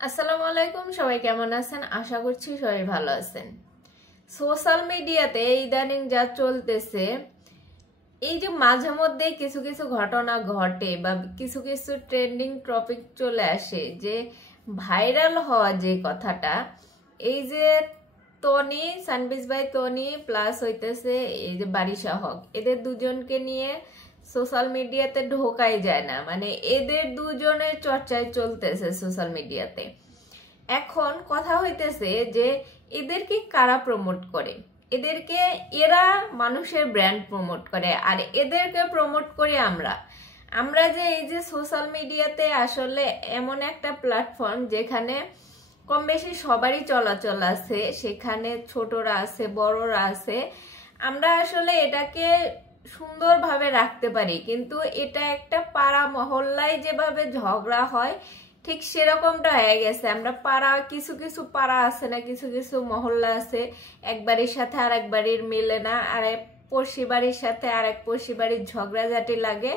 আসসালামু আলাইকুম, সবাই কেমন আছেন? আশা করছি সবাই ভালো আছেন। সোশ্যাল মিডিয়াতে ইদানিং যা চলতেছে, এই যে মাঝে মধ্যে কিছু কিছু ঘটনা ঘটে বা কিছু কিছু ট্রেন্ডিং টপিক চলে আসে, যে ভাইরাল হওয়া যে কথাটা, এই যে তনি, সানবিজ ভাই তনি প্লাস হইতেছে এই যে বারিশা হক, এদের দুজনকে নিয়ে সোশ্যাল মিডিয়াতে ঢোকাই যায় না। মানে এদের দুজনের চর্চায় চলতেছে সোশ্যাল মিডিয়াতে। এখন কথা হইতেছে যে এদেরকে কারা প্রমোট করে? এদেরকে এরা মানুষের ব্র্যান্ড প্রমোট করে, আর এদেরকে প্রমোট করি আমরা। আমরা যে এই যে সোশ্যাল মিডিয়াতে আসলে এমন একটা প্ল্যাটফর্ম যেখানে কম বেশি সবারই চলাচল আছে, সেখানে ছোটরা আছে, বড়রা আছে। আমরা আসলে এটাকে সুন্দরভাবে রাখতে পারি, কিন্তু এটা একটা পাড়া মহল্লায় যেভাবে ঝগড়া হয় ঠিক সেরকমটা হয়ে গেছে। আমরা পাড়া, কিছু কিছু পাড়া আছে না, কিছু কিছু মহল্লা আছে, এক বাড়ির সাথে আর এক বাড়ির মেলে না, আর এক পড়শি বাড়ির সাথে আর এক পড়শি বাড়ির ঝগড়াঝাটি লাগে,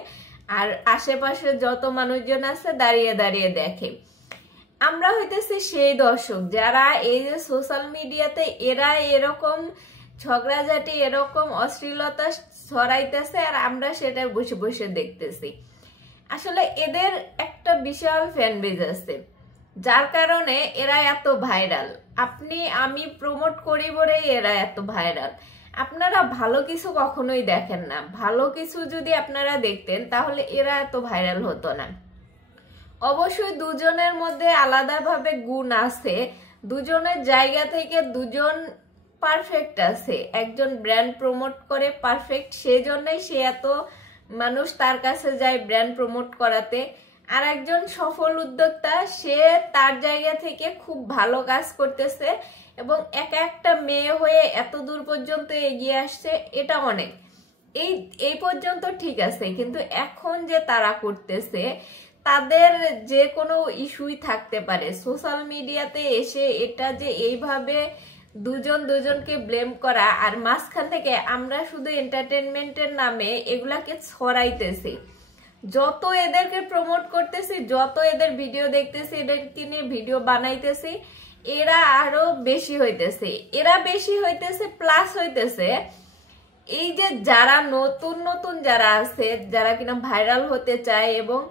আর আশেপাশে যত মানুষজন আছে দাঁড়িয়ে দাঁড়িয়ে দেখে। আমরা হইতেছি সেই দর্শক যারা এই যে সোশ্যাল মিডিয়াতে এরা এরকম ঝগড়াঝাটি, এরকম অশ্লীলতা ছড়াইতেছে, আর আমরা সেটা বসে বসে দেখতেছি। আসলে এদের একটা বিশাল ফ্যান বেজ আছে, যার কারণে এরা এত ভাইরাল। আপনি আমি প্রমোট করি বলে এরা এত ভাইরাল। আপনারা ভালো কিছু কখনোই দেখেন না। ভালো কিছু যদি আপনারা দেখতেন তাহলে এরা এত ভাইরাল হতো না। অবশ্যই দুজনের মধ্যে আলাদাভাবে গুণ আছে, দুজনের জায়গা থেকে দুজন পারফেক্ট আছে। একজন ব্র্যান্ড প্রমোট করে পারফেক্ট, সেজন্যই সে এত মানুষ তার কাছে যায় ব্র্যান্ড প্রমোট করাতে। আর একজন সফল উদ্যোক্তা, সে তার জায়গা থেকে খুব ভালো কাজ করতেছে এবং একা একটা মেয়ে হয়ে এত দূর পর্যন্ত এগিয়ে আসছে, এটা অনেক। এই পর্যন্ত ঠিক আছে, কিন্তু এখন যে তারা করতেছে, তাদের যে কোনো ইস্যুই থাকতে পারে, সোশ্যাল মিডিয়াতে এসে এটা যে এইভাবে দুজন দুজনকে ব্লেম করা, আর মাঝখান থেকে আমরা শুধু এন্টারটেনমেন্টের নামে এগুলাকে ছড়াইতেছি। যত এদেরকে প্রমোট করতেছি, যত এদের ভিডিও দেখতেছি, এদেরকে নিয়ে ভিডিও বানাইতেছি, এরা আরো বেশি হইতেছে। এরা বেশি হইতেছে প্লাস হইতেছে এই যে যারা নতুন নতুন যারা আছে, যারা কিনা ভাইরাল হতে চায় এবং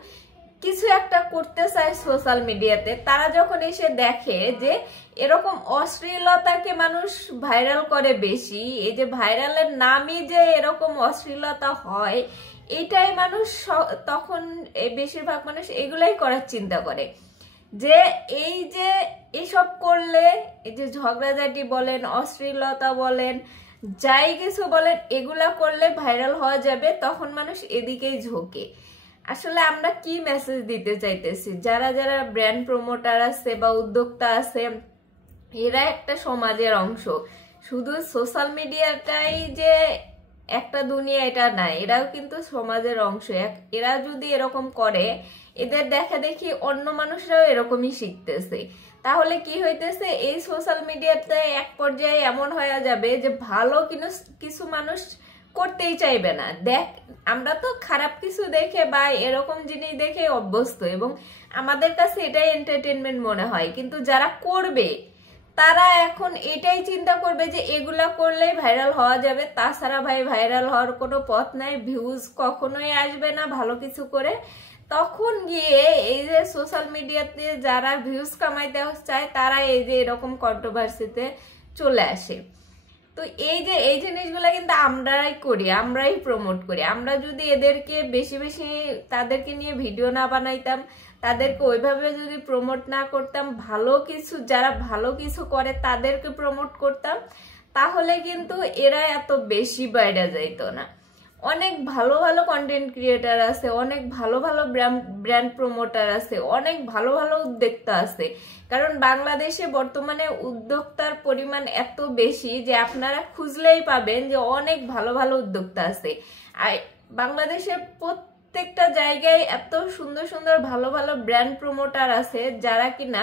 কিছু একটা করতে চায় সোশ্যাল মিডিয়াতে, তারা যখন এসে দেখে যে এরকম অশ্লীলতাকে মানুষ ভাইরাল করে বেশি, এই যে ভাইরালের নামই যে এরকম অশ্লীলতা হয়, এইটাই মানুষ তখন বেশিরভাগ মানুষ এগুলাই করার চিন্তা করে, যে এই যে এসব করলে, এই যে ঝগড়াঝাটি বলেন, অশ্লীলতা বলেন, যাই কিছু বলেন, এগুলা করলে ভাইরাল হওয়া যাবে, তখন মানুষ এদিকেই ঝোঁকে। আসলে আমরা কি মেসেজ দিতে চাইতেছি? যারা যারা ব্র্যান্ড প্রমোটার আছে বা উদ্যোক্তা আছে, এরা একটা সমাজের অংশ। শুধু সোশ্যাল মিডিয়াটাই যে একটা দুনিয়া এটা না, এরাও কিন্তু সমাজের অংশ। এরা যদি এরকম করে, এদের দেখা দেখি অন্য মানুষরাও এরকমই শিখতেছে। তাহলে কি হইতেছে, এই সোশ্যাল মিডিয়াতে এক পর্যায়ে এমন হয়ে যাবে যে ভালো কিছু মানুষ করতেই চাইবে না। আমরা তো খারাপ কিছু দেখে বা এরকম জিনিস দেখে অভ্যস্ত এবং আমাদের কাছে এটাই এন্টারটেনমেন্ট মনে হয়, কিন্তু যারা করবে তারা এখন এটাই চিন্তা করবে যে এগুলা করলেই ভাইরাল হওয়া যাবে, তাছাড়া ভাই ভাইরাল হওয়ার কোনো পথ নাই, ভিউজ কখনোই আসবে না ভালো কিছু করে। তখন গিয়ে এই যে সোশ্যাল মিডিয়াতে যারা ভিউজ কামাইতে চায়, তারা এই যে এরকম কন্ট্রোভার্সিতে চলে আসে। তো এই যে এই জিনিসগুলা কিন্তু আমরাই করি, আমরাই প্রমোট করি। আমরা যদি এদেরকে বেশি বেশি তাদেরকে নিয়ে ভিডিও না বানাইতাম, তাদেরকে ওইভাবে যদি প্রমোট না করতাম, ভালো কিছু যারা ভালো কিছু করে তাদেরকে প্রমোট করতাম, তাহলে কিন্তু এরা এত বেশি বাইরে যাইতো না। অনেক ভালো ভালো কন্টেন্ট ক্রিয়েটার আছে, অনেক ভালো ভালো ব্র্যান্ড প্রমোটার আছে, অনেক ভালো ভালো উদ্যোক্তা আছে। কারণ বাংলাদেশে বর্তমানে উদ্যোক্তার পরিমাণ এত বেশি যে আপনারা খুঁজলেই পাবেন যে অনেক ভালো ভালো উদ্যোক্তা আছে। আর বাংলাদেশের প্রত্যেকটা জায়গায় এত সুন্দর সুন্দর ভালো ভালো ব্র্যান্ড প্রমোটার আছে, যারা কিনা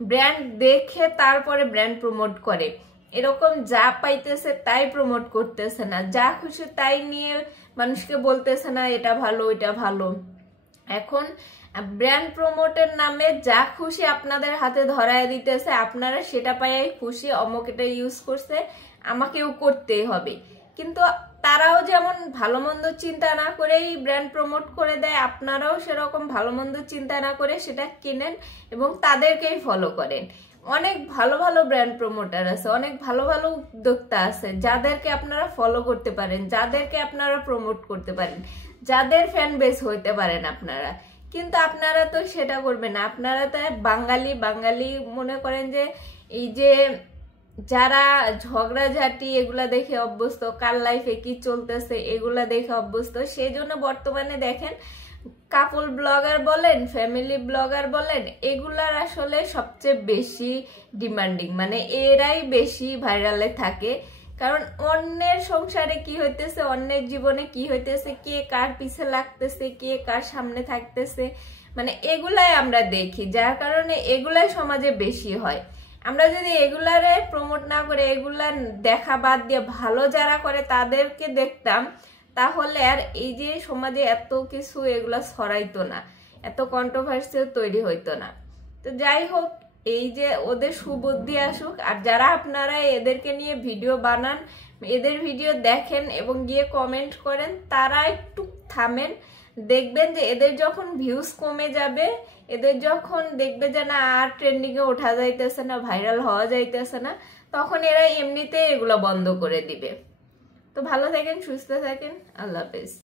ব্র্যান্ড দেখে তারপরে ব্র্যান্ড প্রমোট করে। এরকম যা পাইতেছে তাই প্রমোট করতেছে না, যা খুশি তাই নিয়ে মানুষকে বলতেছে না এটা ভালো এটা ভালো। এখন ব্র্যান্ড প্রমোটের নামে যা খুশি আপনাদের হাতে ধরায় দিতেছে, আপনারা সেটা পাইয়াই খুশি, অমুক এটা ইউজ করছে আমাকেও করতেই হবে। কিন্তু তারাও যেমন ভালো মন্দ চিন্তা না করেই ব্র্যান্ড প্রমোট করে দেয়, আপনারাও সেরকম ভালো মন্দ চিন্তা না করে সেটা কিনেন এবং তাদেরকেই ফলো করেন। অনেক ভালো ভালো ব্র্যান্ড প্রমোটার আছে, অনেক ভালো ভালো উদ্যোক্তা আছে যাদেরকে আপনারা ফলো করতে পারেন, যাদেরকে আপনারা প্রমোট করতে পারেন, যাদের ফ্যান বেস হইতে পারেন আপনারা। কিন্তু আপনারা তো সেটা করবেন না, আপনারা তো বাঙালি বাঙালি মনে করেন যে এই যে যারা ঝগড়াঝাটি এগুলা দেখে অভ্যস্ত, কার লাইফে কি চলতেছে এগুলা দেখে অভ্যস্ত, সেই জন্য বর্তমানে দেখেন কাপল ব্লগার বলেন, ফ্যামিলি ব্লগার বলেন, এগুলার আসলে সবচেয়ে বেশি ডিমান্ডিং, মানে এরাই বেশি ভাইরালে থাকে। কারণ অন্যের সংসারে কি হইতেছে, অন্যের জীবনে কি হইতেছে, কে কার পিছে লাগতেছে, কে কার সামনে থাকতেছে, মানে এগুলাই আমরা দেখি, যার কারণে এগুলাই সমাজে বেশি হয়। আমরা যদি এগুলারে প্রমোট না করে এগুলা দেখা বাদ দিয়ে ভালো যারা করে তাদেরকে দেখতাম, তাহলে আর এই যে সমাজে এত কিছু এগুলা ছড়াইতো না, এত কন্ট্রোভার্সিও তৈরি হইতো না। তো যাই হোক, এই যে ওদের সুবুদ্ধি আসুক, আর যারা আপনারা এদেরকে নিয়ে ভিডিও বানান, এদের ভিডিও দেখেন এবং গিয়ে কমেন্ট করেন, তারা একটু থামেন। দেখবেন যে এদের যখন ভিউজ কমে যাবে, এদের যখন দেখবে যে না আর ট্রেন্ডিং এ ওঠা যাইতেছে না, ভাইরাল হওয়া যাইতেছে না, তখন এরা এমনিতেই এগুলো বন্ধ করে দিবে। তো ভালো থাকেন, সুস্থ থাকেন, আল্লাহ হাফেজ।